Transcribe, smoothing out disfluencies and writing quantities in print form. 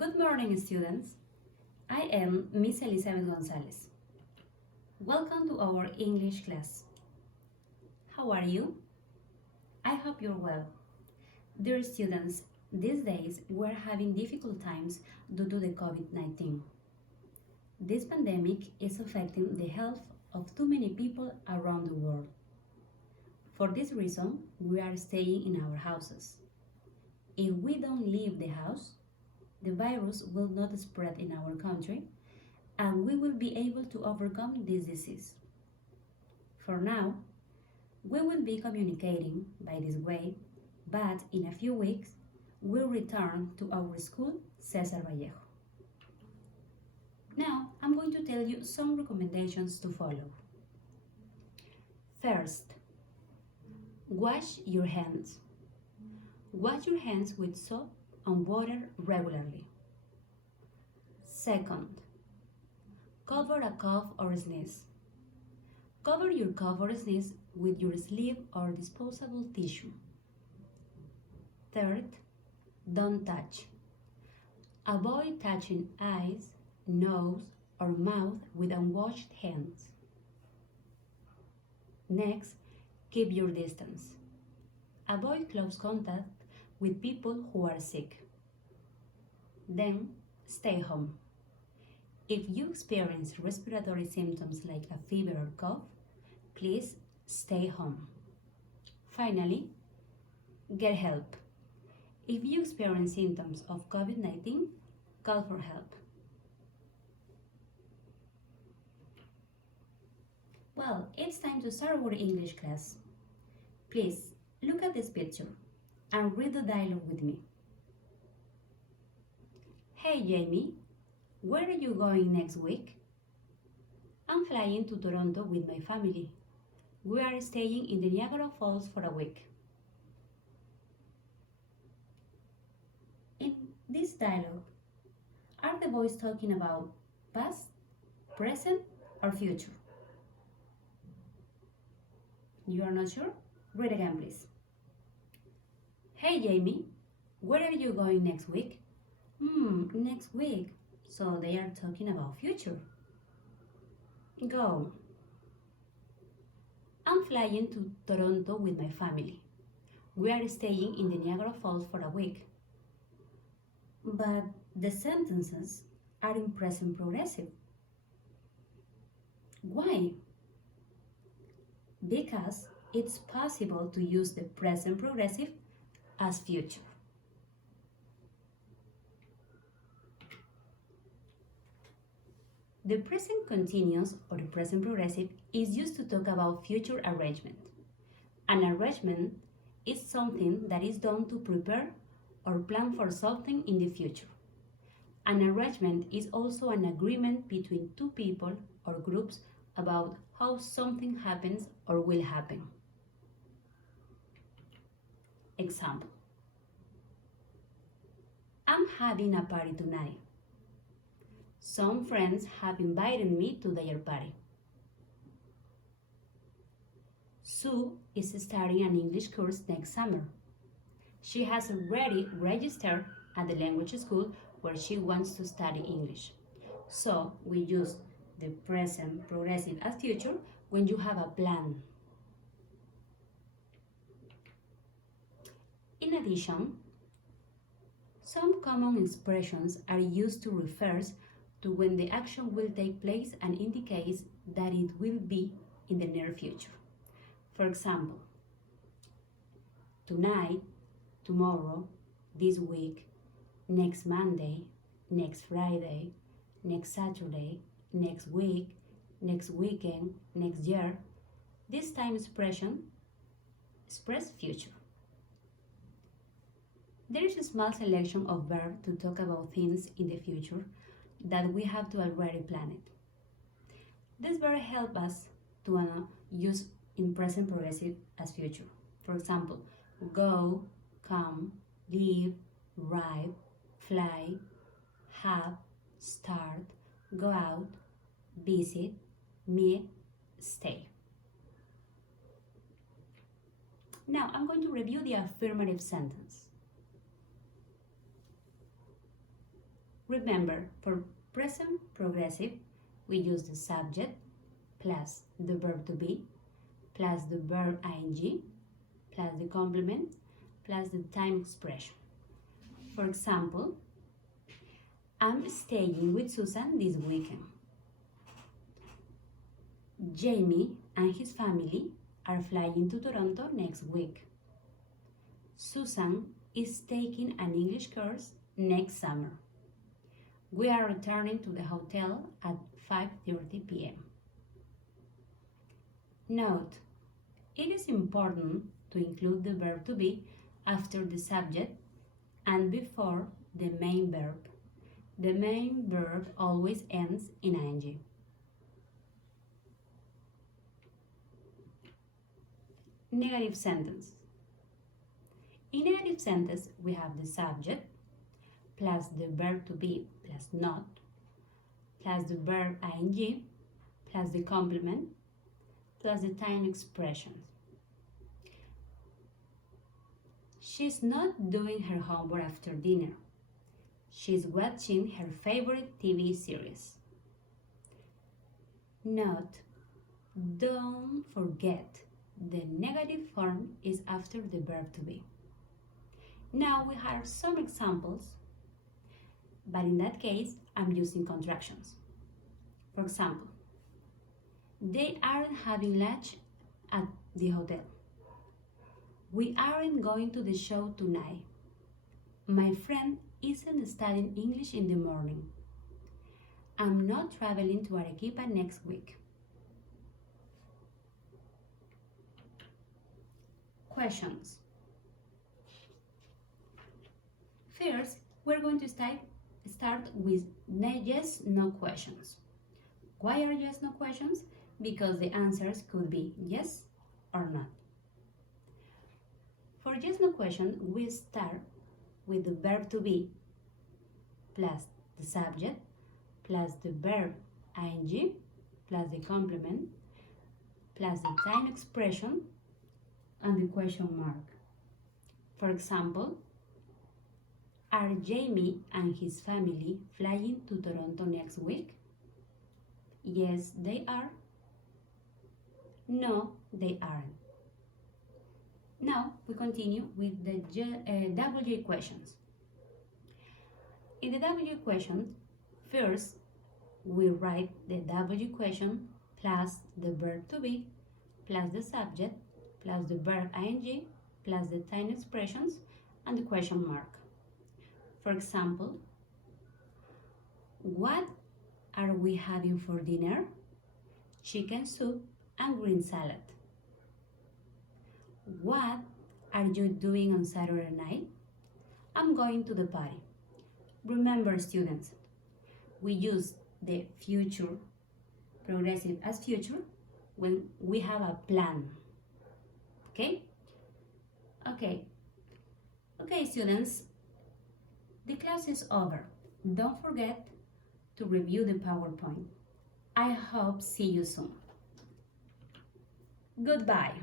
Good morning, students. I am Miss Elizabeth Gonzalez. Welcome to our English class. How are you? I hope you're well. Dear students, these days we're having difficult times due to the COVID-19. This pandemic is affecting the health of too many people around the world. For this reason, we are staying in our houses. If we don't leave the house, the virus will not spread in our country and we will be able to overcome this disease. For now, we will be communicating by this way, but in a few weeks, we'll return to our school, Cesar Vallejo. Now, I'm going to tell you some recommendations to follow. First, wash your hands. Wash your hands with soap and water regularly. Second, cover a cough or sneeze. Cover your cough or sneeze with your sleeve or disposable tissue. Third, don't touch. Avoid touching eyes, nose, or mouth with unwashed hands. Next, keep your distance. Avoid close contact with people who are sick. Then, stay home. If you experience respiratory symptoms like a fever or cough, please stay home. Finally, get help. If you experience symptoms of COVID-19, call for help. Well, it's time to start our English class. Please, look at this picture and read the dialogue with me. Hey Jamie, where are you going next week? I'm flying to Toronto with my family. We are staying in the Niagara Falls for a week. In this dialogue, are the boys talking about past, present, or future? You are not sure? Read again, please. Hey Jamie, where are you going next week? Next week. So they are talking about future. Go. I'm flying to Toronto with my family. We are staying in the Niagara Falls for a week. But the sentences are in present progressive. Why? Because it's possible to use the present progressive as future. The present continuous or the present progressive is used to talk about future arrangement. An arrangement is something that is done to prepare or plan for something in the future. An arrangement is also an agreement between two people or groups about how something happens or will happen. Example. I'm having a party tonight. Some friends have invited me to their party. Sue is starting an English course next summer. She has already registered at the language school where she wants to study English. So we use the present progressive as future when you have a plan. In addition, some common expressions are used to refer to when the action will take place and indicates that it will be in the near future. For example, tonight, tomorrow, this week, next Monday, next Friday, next Saturday, next week, next weekend, next year. This time expression express future. There is a small selection of verbs to talk about things in the future that we have to already plan it. This verb help us to use in present progressive as future. For example, go, come, leave, ride, fly, have, start, go out, visit, meet, stay. Now I'm going to review the affirmative sentence. Remember, for present progressive, we use the subject plus the verb to be plus the verb ing plus the complement plus the time expression. For example, I'm staying with Susan this weekend. Jamie and his family are flying to Toronto next week. Susan is taking an English course next summer. We are returning to the hotel at 5:30 p.m. Note, it is important to include the verb to be after the subject and before the main verb. The main verb always ends in ing. Negative sentence. In negative sentence, we have the subject plus the verb to be plus not plus the verb ing plus the complement plus the time expression. She's not doing her homework after dinner. She's watching her favorite TV series. Note, don't forget the negative form is after the verb to be. Now we have some examples, but in that case, I'm using contractions. For example, they aren't having lunch at the hotel. We aren't going to the show tonight. My friend isn't studying English in the morning. I'm not traveling to Arequipa next week. Questions. First, we're going to start with yes, no questions. Why are yes, no questions? Because the answers could be yes or not. For yes, no question, we start with the verb to be plus the subject plus the verb ing plus the complement plus the time expression and the question mark. For example, are Jamie and his family flying to Toronto next week? Yes, they are. No, they aren't. Now we continue with the WJ questions. In the W question, first we write the W question plus the verb to be plus the subject plus the verb ing plus the time expressions and the question mark. For example, what are we having for dinner? Chicken soup and green salad. What are you doing on Saturday night? I'm going to the party. Remember, students, we use the future progressive as future when we have a plan. Okay? Okay, students, the class is over. Don't forget to review the PowerPoint. I hope see you soon. Goodbye.